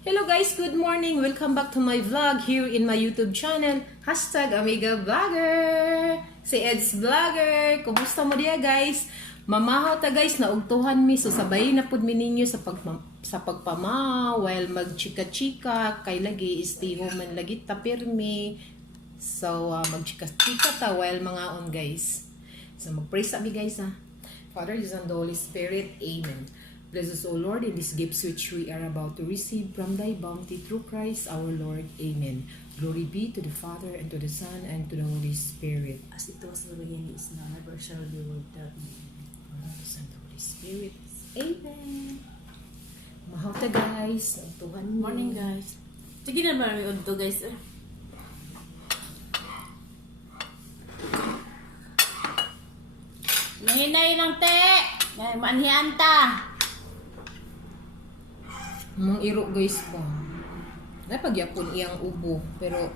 Hello guys, good morning. Welcome back to my vlog here in my YouTube channel. #Amiga Vlogger. Si Ed's Vlogger. Kumusta mo diya guys? Mamahaw ta guys, naugtuhan mi. So sabay na pud mi ninyo sa pagpamaw while magchika-chika. Kay lagi stay home man lagi ta pirmi. So magchika-chika ta while mga on guys. So mag-praise mi guys ha. Father, Son, and the Holy Spirit. Amen. Bless us, O Lord, in these gifts which we are about to receive from Thy bounty through Christ our Lord. Amen. Glory be to the Father, and to the Son, and to the Holy Spirit. As it was in the beginning, is now, ever shall be, world without end. Father, Son, and the Holy Spirit. Amen. Mahaw ta guys. Tuhan mo. Morning guys. Sige na ba may udto guys? Nanginay lang te! Ngay manhian ta! Mong iro guys ba? Napagyapon iyang ubo. Pero,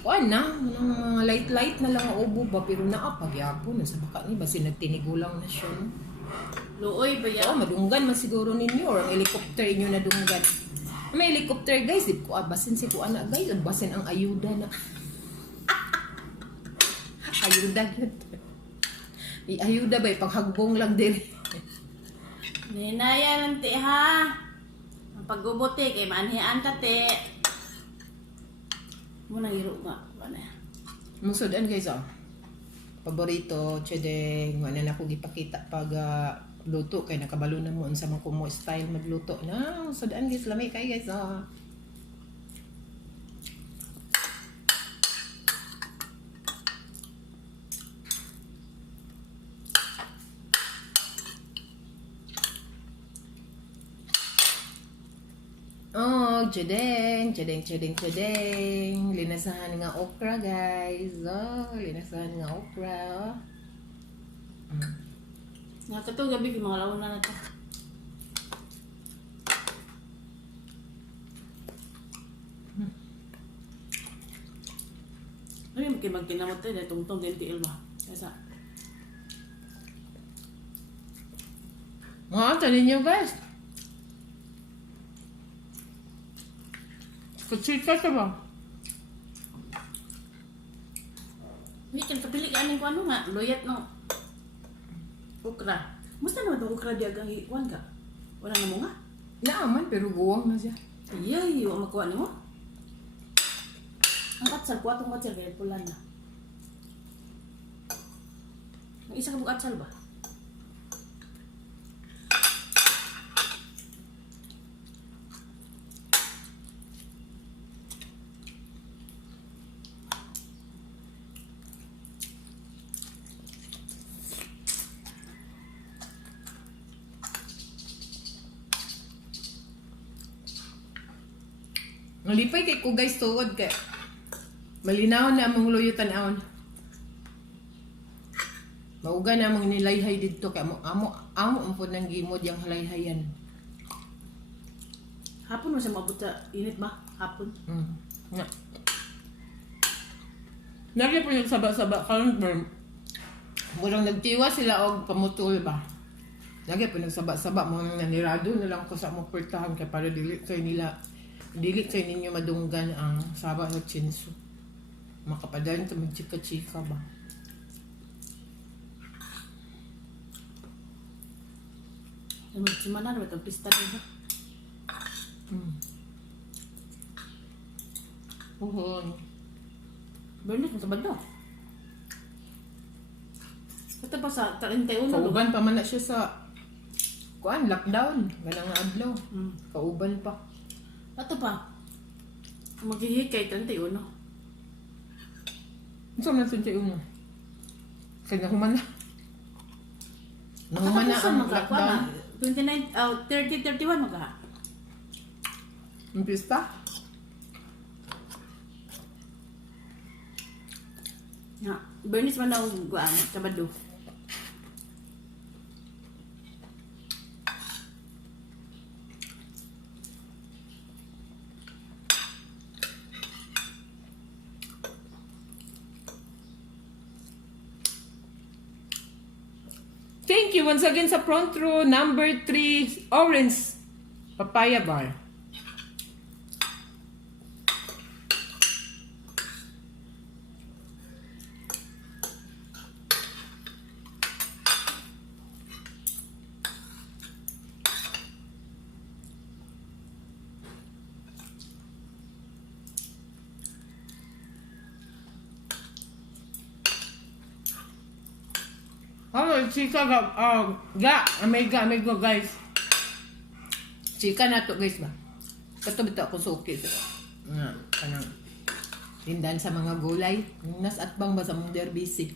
kuan na. Mga light-light na lang ang ubo ba? Pero naapagyapon. Sa baka ni ba? Sinagtinigulang na siya. No? Luoy ba yan? Oo, madunggan man siguro ninyo. Or ang helicopter inyo na dunggan. May helicopter guys. Di ko abasin si kuan na guys. Abasin ang ayuda na. Ayuda yun. Ayuda ba? Panghagbong lang din. Ninaya lang te ha! Ang paggubuti kay manhian ta te! Muna hiro nga. Musudan guys paborito, chedeng, wala na ko gipakita pag luto kay nakabalo na mo sa mga kumo style magluto na. Musudan guys, lami kay guys Oh, chedeng. Linasahan nga okra, guys. Oh, linasahan nga okra. Nga ka to gabi kay mga launa na to. Ano yung magkinamot tayo? Tungtong ganti ilma. Kasa? Tanin nyo, guys. Kutsika siya ba? Hindi kan kapili ka ko ano nga, loyat no. Ukra. Musta naman itong ukra di agang ikuan ka? Wala na mo nga? Naaman, pero guwang na siya. Ay, yung makuha ni mo? Ang katsal, kuwatong katsal, kaya pula na. Ang isa ka mo katsal ba? Nalipay kay ko guys tuod kay malinaw na among luyo tan-awon. Mauga na among nilayhay didto kay amo ang pud nang gimod yang halayhayan. Hapon mo siya mabot sa init ba? Hapon? Nga. Lagi po nagsaba-saba karon murang nagtiwa sila og pamutol ba. Lagi po nagsaba-saba mo nang nanirado na lang ko sa mo pertahan kay para dili kay ninyo madunggan ang saba sa chinso. Makapadayon ta magchika-chika ba. Ay, magsimana na itong pista din ba? Bernit, nasa banda. Ito pa sa 31 na Kauban pa man na siya sa lockdown. Ganang nga adlaw. Kauban pa. Ito pa. Maghihikay 31. Saan na 31? Kaya nahuman na. Nahuman na ang lockdown. 29, 30, 31 magka. Ang pista? Ya, Bernice man daw guan, Sabado. Thank you once again sa FRONTROW number 3 orange papaya bar. chika amigo guys. Chika na to guys ba. Kato bitaw ko suki ito. Nga, kanang tindahan sa mga gulay. Nas atbang ba sa mong derbisi?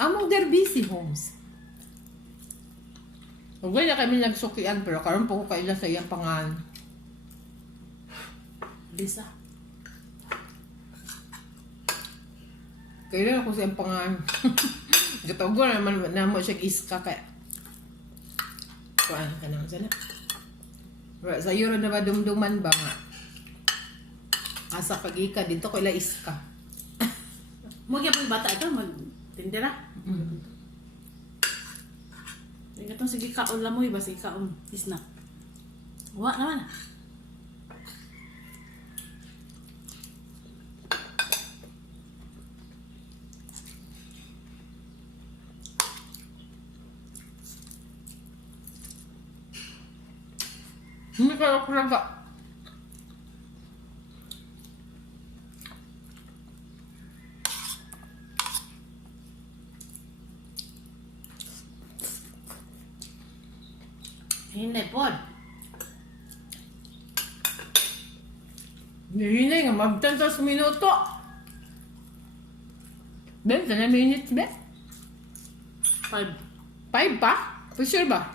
Among derbisi homes. Ugay na kami nagsukian pero karon po ko kaila sa iyang pangan. Lisa. Kaila ko sa iyang pangan. Gatogo naman na mo siya iska kay. Kuan ka naman sana. Sa iyo na ba dumduman ba nga? Asa kagika dito ko ila iska. Mo gyud yung bata ito magtindera. Yung itong sige kaon lang mo iba sige kaon isna. Wa naman. Hindi ka raga. Hindi pod. Hindi nga magtantas minuto. Ben, sana minutes be? 5 pa? For sure ba?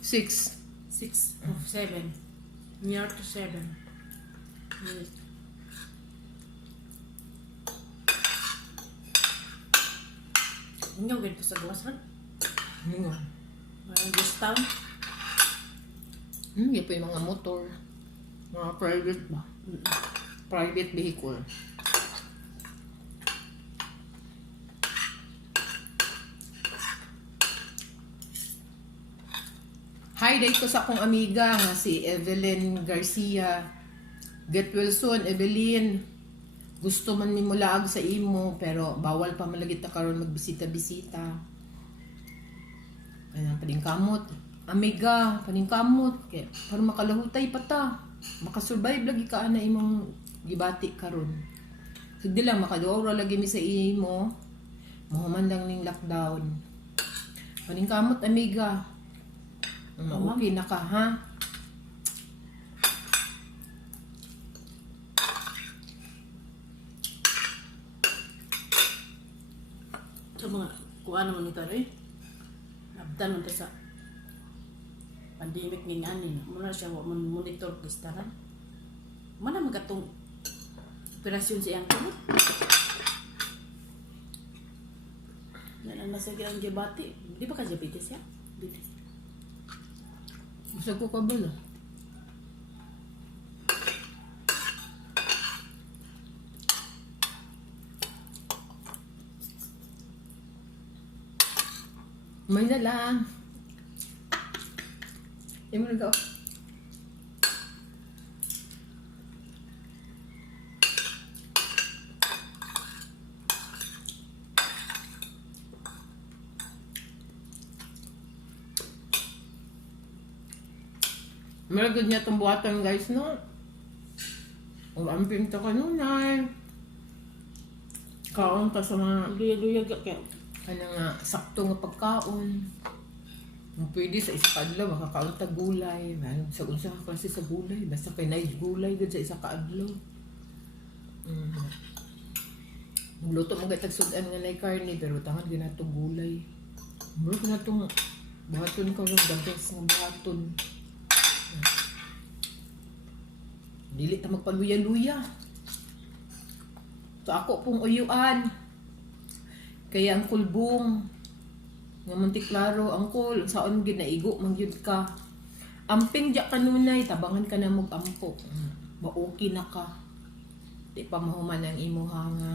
6. 6 of 7. Near to 7 minutes. Hindi ko ganito sa gawas rin. This town. Hindi pa yung mga motor. Mga private ba? Private vehicle. Hi, day ko sa akong amiga nga si Evelyn Garcia. Get well soon, Evelyn. Gusto man ni mulaag sa imo pero bawal pa malagit ta karon magbisita-bisita. Ayan, paningkamot. Amiga, paningkamot. Kaya para makalahutay pa ta. Makasurvive lagi ka na imong gibati karon. Hindi lang makadoro lagi mi sa imo. Mahuman lang ning lockdown. Paningkamot, amiga. Okay na ka, ha? Sa mga kuha naman ito rin. Nabdan mo sa pandemic ng anin. Muna siya monitor kistaran. Mana magatong operasyon sa iyang kamot. Yan ang nasa girang gibati. Di ba ka diabetes ya? Diabetes. Gusto ko ka ba na? May na lang. Yung mga go. Malagod niya itong buhatan guys, no? O amping ito kanunay. Kaon ta sa mga Luya-luya ka kaya. ano nga, sakto nga pagkaon. Kung pwede sa isa kaadlaw, makakaon ta gulay. Sa unsa ka kasi sa gulay. Basta kay naig gulay gud sa isa kaadlaw. Magluto mo gatag sudan nga nay karne, pero tangan ginato gulay. Bro, ginatong buhaton ka rin, dagas nga buhaton. Dili ta magpaluya-luya. So ako pong uyuan. Kaya ang kulbong nga Monteklaro, angkol, saon gid naigo man gyud ka. Amping diya kanunay, tabangan ka na mog ampo. Maoki na ka. Di pa mahuman ang imuha nga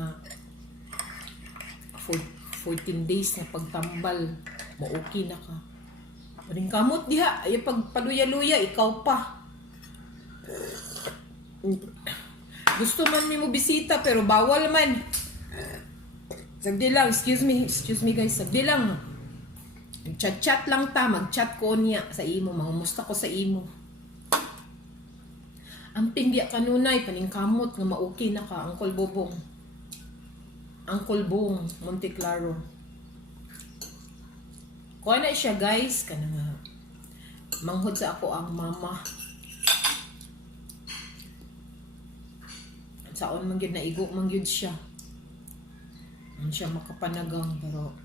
14 days na pagtambal. Maoki na ka. Maring kamot diha, ay pagpaluya-luya, ikaw pa. Gusto man mi mo bisita pero bawal man. Sagdi lang, excuse me guys, sagdi lang. Chat-chat lang ta, mag-chat ko niya sa imo, mangumusta ko sa imo. Ang pingya kanunay, paningkamot nga maoki na ka, Uncle Bobong. Uncle Bong, Monteklaro. Kuha na siya guys, kanang manghod sa ako ang mama. Saon man gyud naigo man gyud siya. Ang siya makapanagang pero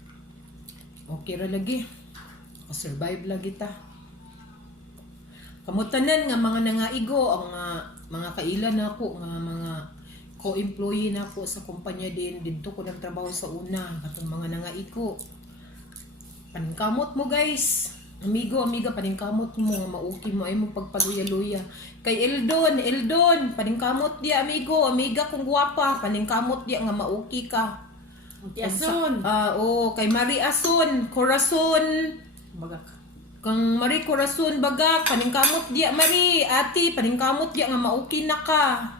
okay ra lagi. Survive lagi ta. Kamutanan nga mga nangaigo ang mga kailan nako nga mga co-employee nako sa kumpanya din didto ko nagtrabaho sa una katong mga nangaigo. Paningkamot mo guys. Amigo, amiga, paningkamot mo nga mauki mo ay mo pagpaluya-luya. Kay Eldon, paningkamot dia amigo, amiga kung guwapa, paningkamot dia nga mauki ka. Asun. Kay Marie Asun, Corazon. Bagak. Kang Marie Corazon bagak, paningkamot dia Marie, ati, paningkamot dia nga mauki na ka.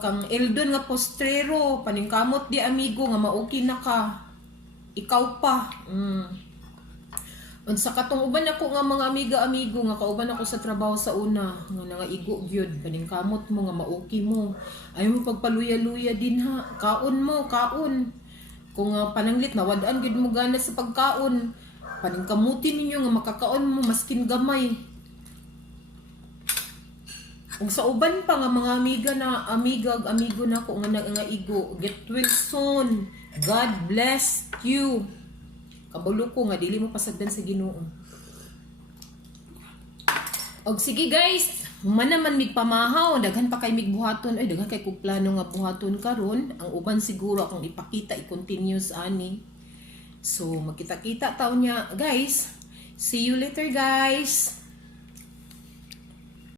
Kang Eldon nga postrero, paningkamot dia amigo nga mauki na ka. Ikaw pa. Unsa katong uban ako nga mga amiga-amigo nga kauban ako sa trabaho sa una nga nangaigo gyud paningkamot mo nga mauki mo ay mo pagpaluya-luya din ha kaon mo kaon kung pananglit nawad-an gyud mo gana sa pagkaon paningkamutin ninyo nga makakaon mo maskin gamay ug sa uban pa nga mga amigo na ko nga nangaigo get well soon. God bless you. Kabulo ko nga dili mo pasagdan sa Ginoo. Og sige guys, manaman mig pamahaw, daghan pa kay mig buhaton, ay daghan kay kog plano nga buhaton karon. Ang uban siguro akong ipakita i-continuous ani. So magkita-kita taw niya, guys. See you later guys.